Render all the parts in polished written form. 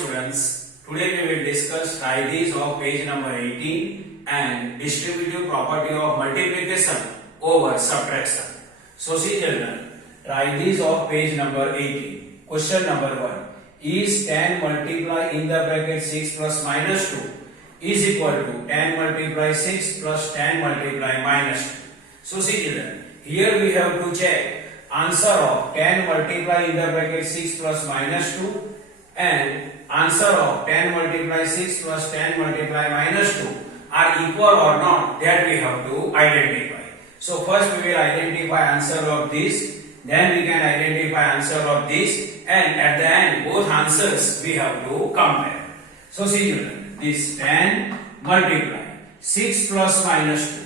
students, today we will discuss trithees of page number 18 and distributive property of multiplication over subtraction. So see children, trithees of page number 18. Question number 1. Is 10 multiplied in the bracket 6 plus minus 2 is equal to 10 multiply 6 plus 10 multiply minus 2. So see children, here we have to check answer of 10 multiply in the bracket 6 plus minus 2 and answer of 10 multiply 6 plus 10 multiply minus 2 are equal or not, that we have to identify. So first we will identify answer of this, then we can identify answer of this, and at the end both answers we have to compare. So see children, this 10 multiply 6 plus minus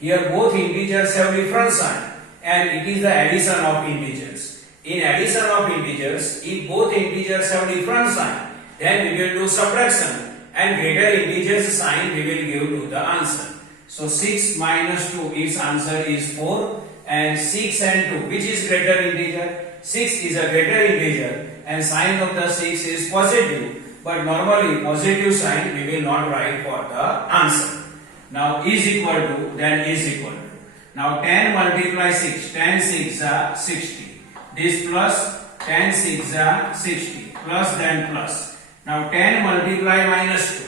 2. Here both integers have different sign and it is the addition of integers. In addition of integers, if both integers have different sign, then we will do subtraction and greater integers sign we will give to the answer. So 6 minus 2, its answer is 4, and 6 and 2, which is greater integer? 6 is a greater integer and sign of the 6 is positive, but normally positive sign we will not write for the answer. Now is equal to, then is equal to. Now 10 multiply 6, 10 6 are 60. This plus 10 6 are 60, plus then plus. Now 10 multiply minus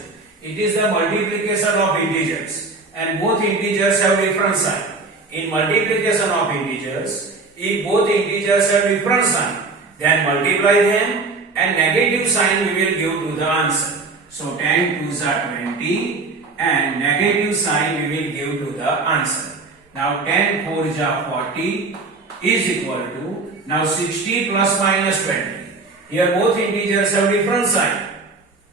2. It is the multiplication of integers and both integers have different sign. In multiplication of integers, if both integers have different sign, then multiply them and negative sign we will give to the answer. So 10 2s are 20 and negative sign we will give to the answer. Now 10 4s are 40 is equal to, now 60 plus minus 20. Here both integers have different sign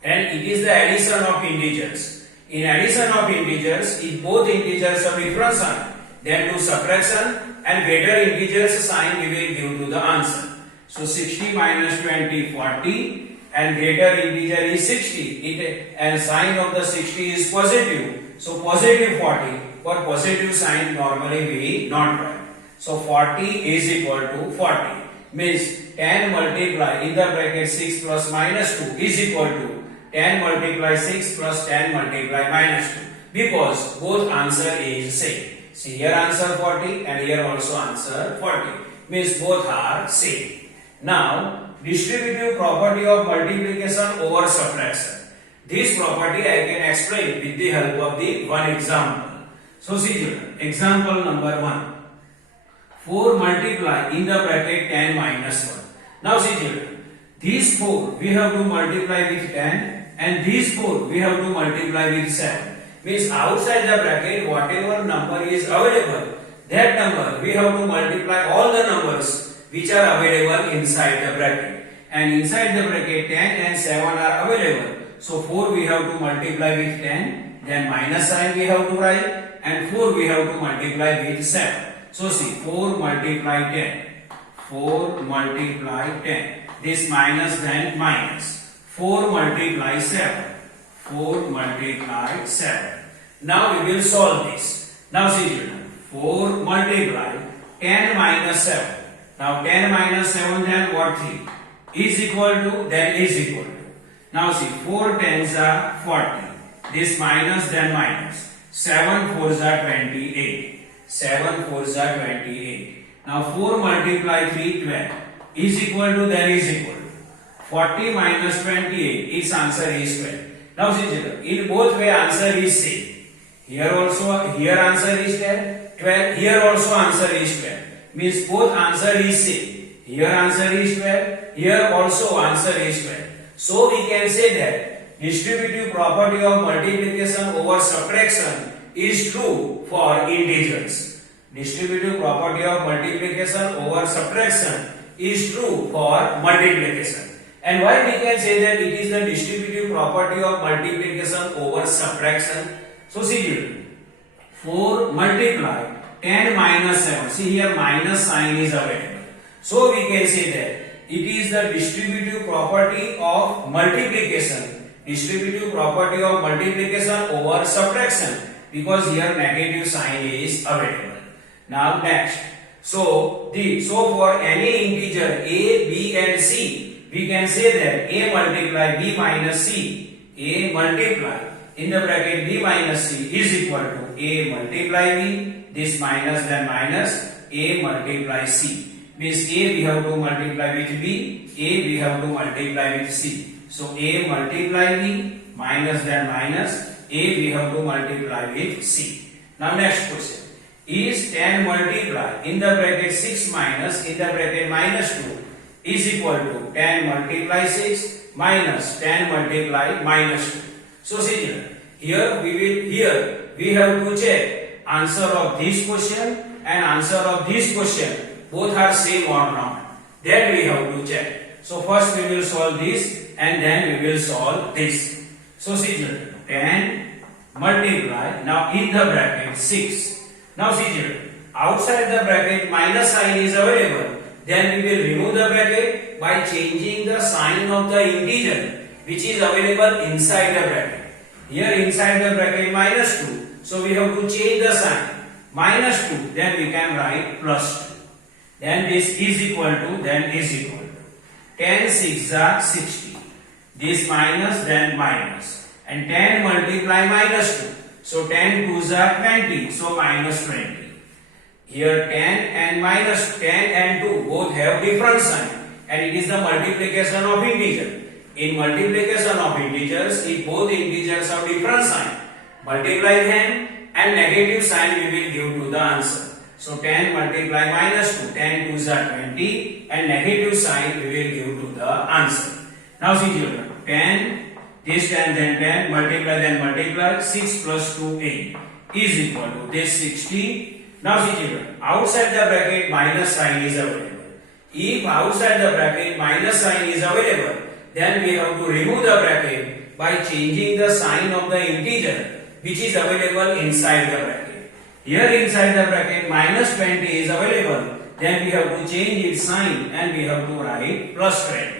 and it is the addition of integers. In addition of integers, if both integers have different sign, then do subtraction and greater integers sign we will give to the answer. So 60 minus 20 40 and greater integer is 60 and sign of the 60 is positive. So positive 40, for positive sign normally we not write. So 40 is equal to 40, means 10 multiply in the bracket 6 plus minus 2 is equal to 10 multiply 6 plus 10 multiply minus 2, because both answer is same. See here answer 40 and here also answer 40, means both are same. Now distributive property of multiplication over subtraction. This property I can explain with the help of the one example. So see children, example number 1. 4 multiply in the bracket 10 minus 1. Now see children, these 4 we have to multiply with 10 and these 4 we have to multiply with 7. Means outside the bracket whatever number is available, that number we have to multiply all the numbers which are available inside the bracket. And inside the bracket 10 and 7 are available. So 4 we have to multiply with 10, then minus sign we have to write, and 4 we have to multiply with 7. So see 4 multiply 10, 4 multiply 10, this minus then minus, 4 multiply 7, 4 multiply 7. Now we will solve this. Now see children, 4 multiply 10 minus 7. Now 10 minus 7 then what 3? Is equal to, then is equal to. Now see 4 tens are 40. This minus then minus. 7 4s are 28. 7 4s are 28. Now 4 multiply 3 12. Is equal to, then is equal to. 40 minus 28, its answer is 12. Now see children, in both way answer is same. Here also, here answer is 12, here also answer is 12. Means both answer is same. Here answer is 12, here also answer is 12. So we can say that distributive property of multiplication over subtraction is true for integers. Distributive property of multiplication over subtraction is true for multiplication. And why we can say that it is the distributive property of multiplication over subtraction? So see here, 4 multiply 10 minus 7. See here minus sign is available. So we can say that it is the distributive property of multiplication. Distributive property of multiplication over subtraction, because here negative sign is available. Now next. So for any integer a, b and c, we can say that A multiply B minus C, A multiply in the bracket B minus C is equal to A multiply B, this minus then minus A multiply C. Means A we have to multiply with B, A we have to multiply with C. So A multiply B minus then minus A we have to multiply with C. Now next question. Is 10 multiply in the bracket 6 minus in the bracket minus 2 is equal to 10 multiply 6 minus 10 multiply minus 2. So see here we have to check answer of this question and answer of this question, both are same or not. That we have to check. So first we will solve this and then we will solve this. So see here 10 multiply, now in the bracket 6. Now see here, outside the bracket minus sign is available. Then we will remove the bracket by changing the sign of the integer which is available inside the bracket. Here inside the bracket minus 2. So we have to change the sign. Minus 2, then we can write plus 2. Then this is equal to, 10 6 are 60. This minus, then minus. And 10 multiply minus 2. So 10 2s are 20, so minus 20. Here 10 and minus 10 and 2 both have different sign and it is the multiplication of integer. In multiplication of integers, if both integers have different sign, multiply them and negative sign we will give to the answer. So 10 multiply minus 2, 10 2s are 20 and negative sign we will give to the answer. Now see children, 10 this 10 then 10 multiply 6 plus 2 8 is equal to this 60. Now see children, outside the bracket minus sign is available. If outside the bracket minus sign is available, then we have to remove the bracket by changing the sign of the integer which is available inside the bracket. Here inside the bracket minus 20 is available, then we have to change its sign and we have to write plus 20.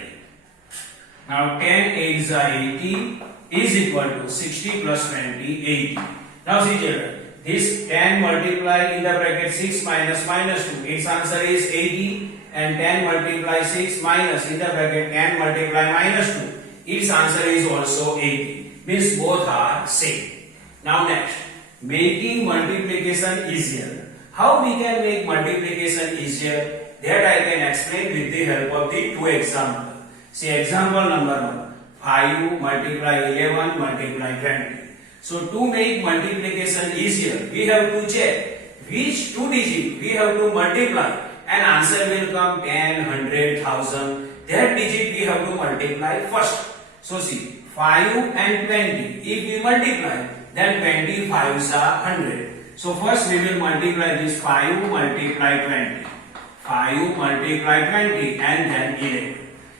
Now 10 8s are 80 is equal to 60 plus 20 80. Now see children, this 10 multiply in the bracket 6 minus 2, its answer is 80, and 10 multiply 6 minus in the bracket 10 multiply minus 2, its answer is also 80. Means both are same. Now next, making multiplication easier. How we can make multiplication easier? That I can explain with the help of the two examples. See example number 1, 5 multiply 11 multiply 20. So to make multiplication easier, we have to check which two digit we have to multiply and answer will come 10, 100, 1000. That digit we have to multiply first. So see 5 and 20. If we multiply, then 25s are 100. So first we will multiply this 5 multiply 20. 5 multiply 20 and then 11.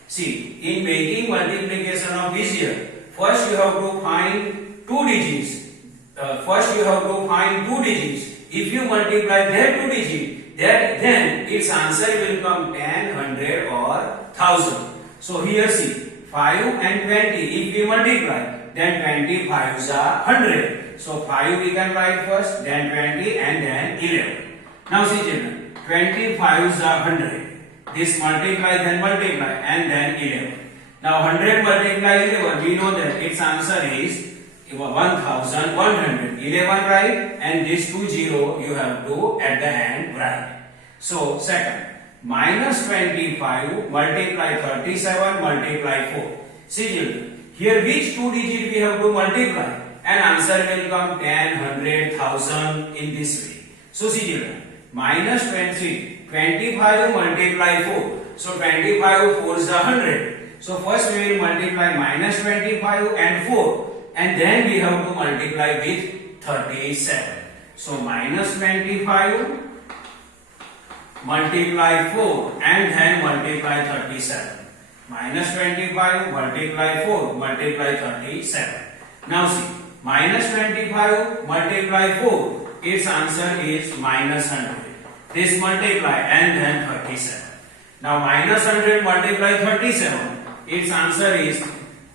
See, in making multiplication of easier, first you have to find two digits. If you multiply that two digits, then its answer will come 10, 100 or 1000. So here see, 5 and 20. If we multiply, then 25s are 100. So 5 we can write first, then 20 and then 11. Now see children, 25s are 100. This multiply and then 11. Now 100 multiply 11, we know that its answer is 1100. 11 right, and this 20 you have to at the end write. So second, minus 25 multiply 37 multiply 4. See children, here which two digit we have to multiply and answer will come 10, 100, 1000 in this way. So see children, minus 25 multiply 4. So 25 4s are 100. So first we will multiply minus 25 and 4 and then we have to multiply with 37. So minus 25 multiply 4 and then multiply 37. Minus 25 multiply 4 multiply 37. Now see, minus 25 multiply 4, its answer is minus 100. This multiply and then 37. Now minus 100 multiply 37, its answer is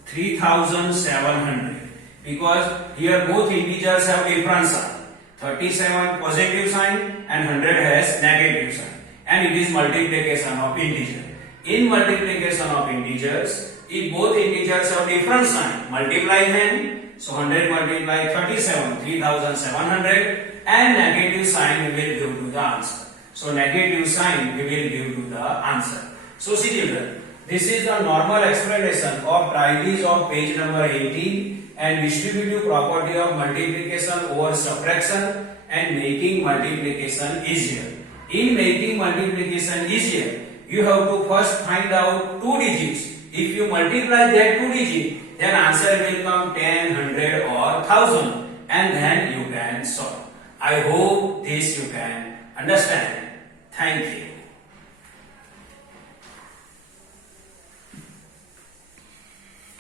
3700. Because here both integers have different sign. 37 positive sign and 100 has negative sign. And it is multiplication of integer. in multiplication of integers, if both integers have different sign, multiply them. So 100 multiply 37, 3700, and negative sign we will give to the answer. So negative sign we will give to the answer. So see children, this is the normal explanation of triadies of page number 18 and distributive property of multiplication over subtraction and making multiplication easier. In making multiplication easier, you have to first find out two digits. If you multiply that two digits, then answer will come 10, 100 or 1000, and then you can solve. I hope this you can understand. Thank you.